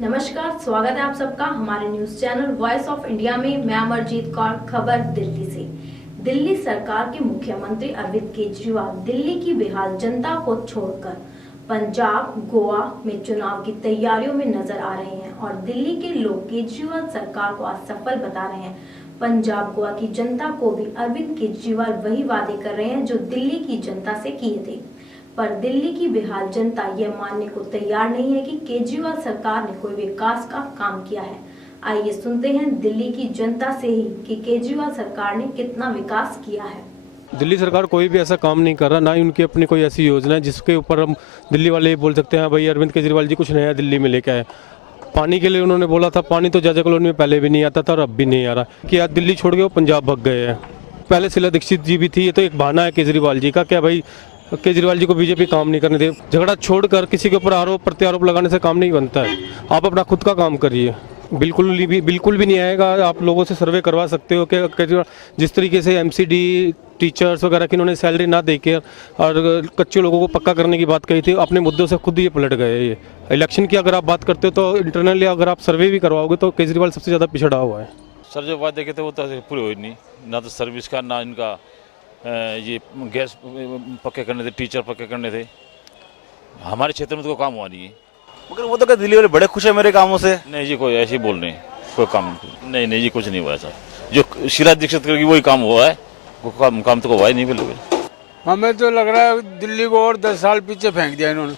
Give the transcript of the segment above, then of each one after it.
नमस्कार, स्वागत है आप सबका हमारे news channel voice of India में। मैं अमरजीत कौर, खबर दिल्ली से। दिल्ली सरकार के मुख्यमंत्री अरविंद केजरीवाल दिल्ली की बेहाल जनता को छोड़कर पंजाब, गोवा में चुनाव की तैयारियों में नजर आ रहे हैं और दिल्ली के लोग केजरीवाल सरकार को असफल बता रहे हैं। पंजाब, गोवा की जनता को भी अरविंद केजरीवाल वही वादे कर रहे हैं जो दिल्ली की जनता से किए थे, पर दिल्ली की बेहाल जनता यह मानने को तैयार नहीं है कि केजरीवाल सरकार ने कोई विकास का काम किया है। आइए सुनते हैं दिल्ली की जनता से ही कि केजरीवाल सरकार ने कितना विकास किया है। दिल्ली सरकार कोई भी ऐसा काम नहीं कर रहा, ना ही उनकी अपनी कोई ऐसी योजना है जिसके ऊपर हम दिल्ली वाले बोल सकते हैं भाई अरविंद केजरीवाल जी कुछ नया दिल्ली में लेके आए। पानी के लिए उन्होंने बोला था, पानी तो जाजा कॉलोनी में पहले भी नहीं आता था और अब भी नहीं आ रहा कि आज दिल्ली छोड़ के वो पंजाब भाग गए हैं। पहले शीला दीक्षित जी भी थी, ये तो एक बहाना है केजरीवाल जी का। क्या भाई केजरीवाल जी को बीजेपी काम नहीं करने दे? झगड़ा छोड़कर किसी के ऊपर आरोप प्रत्यारोप लगाने से काम नहीं बनता है। आप अपना खुद का काम करिए। बिल्कुल भी नहीं आएगा। आप लोगों से सर्वे करवा सकते हो कि केजरीवाल जिस तरीके से एमसीडी टीचर्स वगैरह की उन्होंने सैलरी ना देके और कच्चे लोगों को पक्का करने की बात कही थी, अपने मुद्दों से खुद ही पलट गए। ये इलेक्शन की अगर आप बात करते हो तो इंटरनली अगर आप सर्वे भी करवाओगे तो केजरीवाल सबसे ज़्यादा पिछड़ा हुआ है। सर जो वादे देखे थे वो तो पूरे हुए नहीं, ना तो सर्विस का, ना इनका ये गैस पक्के करने थे, टीचर पक्के करने थे। हमारे क्षेत्र में तो कोई काम हुआ नहीं है। मगर वो तो क्या दिल्ली वाले बड़े खुश है मेरे कामों से? नहीं जी, कोई ऐसे ही बोल रहे हैं, कोई काम नहीं जी, कुछ नहीं हुआ सर। जो शीला दीक्षित की वही काम हुआ है, वो काम तो हुआ ही नहीं बिल्कुल। हमें तो लग रहा है दिल्ली को और 10 साल पीछे फेंक दिया इन्होंने।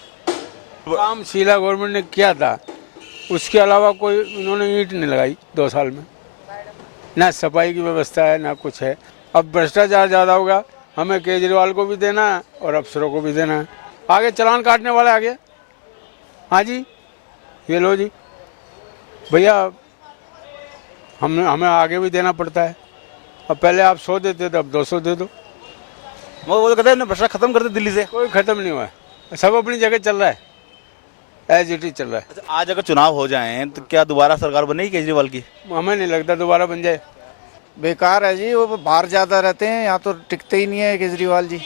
काम शीला गवर्नमेंट ने किया था, उसके अलावा कोई उन्होंने ईंट नहीं लगाई 2 साल में। ना सफाई की व्यवस्था है, ना कुछ है। अब भ्रष्टाचार ज़्यादा होगा, हमें केजरीवाल को भी देना है और अफसरों को भी देना है। आगे चालान काटने वाले आगे। हाँ जी, ये लो जी भैया, हमें आगे भी देना पड़ता है। अब पहले आप 100 देते थे, अब 200 दे दो। वो तो कहते हैं भ्रष्टाचार खत्म कर दे दिल्ली से। कोई खत्म नहीं हुआ है, सब अपनी जगह चल रहा है, एज इट इज चल रहा है। अच्छा, आज अगर चुनाव हो जाएं तो क्या दोबारा सरकार बनेगी केजरीवाल की? हमें नहीं लगता दोबारा बन जाए। बेकार है जी, वो बाहर ज़्यादा रहते हैं, यहाँ तो टिकते ही नहीं है केजरीवाल जी।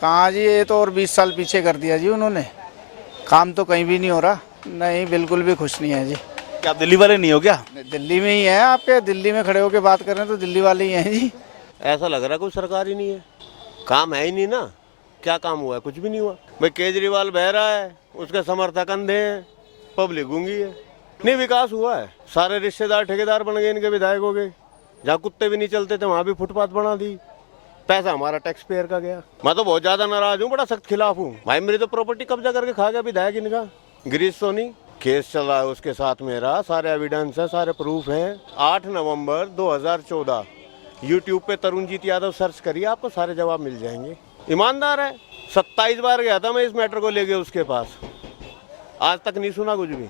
कहाँ जी, ये तो और 20 साल पीछे कर दिया जी उन्होंने। काम तो कहीं भी नहीं हो रहा। नहीं, बिल्कुल भी खुश नहीं है जी। क्या आप दिल्ली वाले नहीं हो क्या? दिल्ली में ही है, आपके दिल्ली में खड़े होकर बात कर रहे हैं तो दिल्ली वाले ही हैं जी। ऐसा लग रहा है कोई सरकार ही नहीं है, काम है ही नहीं ना। क्या काम हुआ है? कुछ भी नहीं हुआ भाई। केजरीवाल बह रहा है, उसके समर्थक अंधे हैं, पब्लिक गूंगी है। नहीं विकास हुआ है। सारे रिश्तेदार ठेकेदार बन गए इनके विधायकों के। जहाँ कुत्ते भी नहीं चलते थे वहाँ भी फुटपाथ बना दी। पैसा हमारा टैक्स पेयर का गया। मैं तो बहुत ज्यादा नाराज हूँ, बड़ा सख्त खिलाफ हूँ भाई। मेरी तो प्रॉपर्टी कब्जा करके खा गया विधायक इनका। गिरीश सोनी केस चल रहा है उसके साथ मेरा, सारे एविडेंस है, सारे प्रूफ हैं। 8 नवंबर 2014 यूट्यूब पे तरुणजीत यादव सर्च करिए, आपको सारे जवाब मिल जाएंगे। ईमानदार है। 27 बार गया था मैं इस मैटर को लेके उसके पास, आज तक नहीं सुना कुछ भी।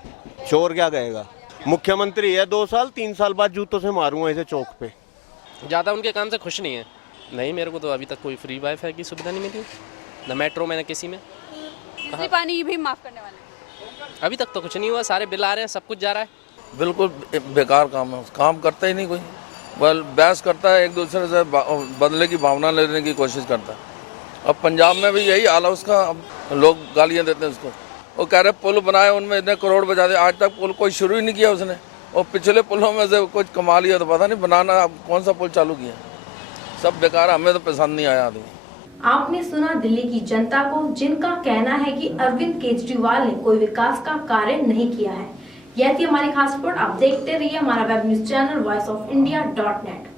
चोर क्या कहेगा? मुख्यमंत्री है, 2 साल 3 साल बाद जूतों से मारूंगा इसे चौक पे। ज़्यादा उनके काम से खुश नहीं है। नहीं, मेरे को तो अभी तक कोई फ्री वाईफाई की सुविधा नहीं मिली, न मेट्रो में न किसी में। बिजली पानी भी माफ करने वाले अभी तक तो कुछ नहीं हुआ, सारे बिल आ रहे हैं, सब कुछ जा रहा है। बिल्कुल बेकार काम है, काम करता ही नहीं कोई। बल बहस करता है, एक दूसरे से बदले की भावना लेने की कोशिश करता है। अब पंजाब में भी यही हाल है उसका। अब लोग गालियाँ देते हैं उसको। वो कह रहे पुल बनाए, उनमें इतने करोड़ बजा दे, आज तक पुल कोई शुरू ही नहीं किया उसने। और पिछले पुलों में से कुछ कमा लिया तो पता नहीं बनाना अब कौन सा पुल चालू किया। सब बेकार, हमें तो पसंद नहीं आया आदमी। आपने सुना दिल्ली की जनता को, जिनका कहना है कि अरविंद केजरीवाल ने कोई विकास का कार्य नहीं किया है। यह थी हमारी खास रिपोर्ट। आप देखते रहिए हमारा वेब न्यूज चैनल voiceofindia.net।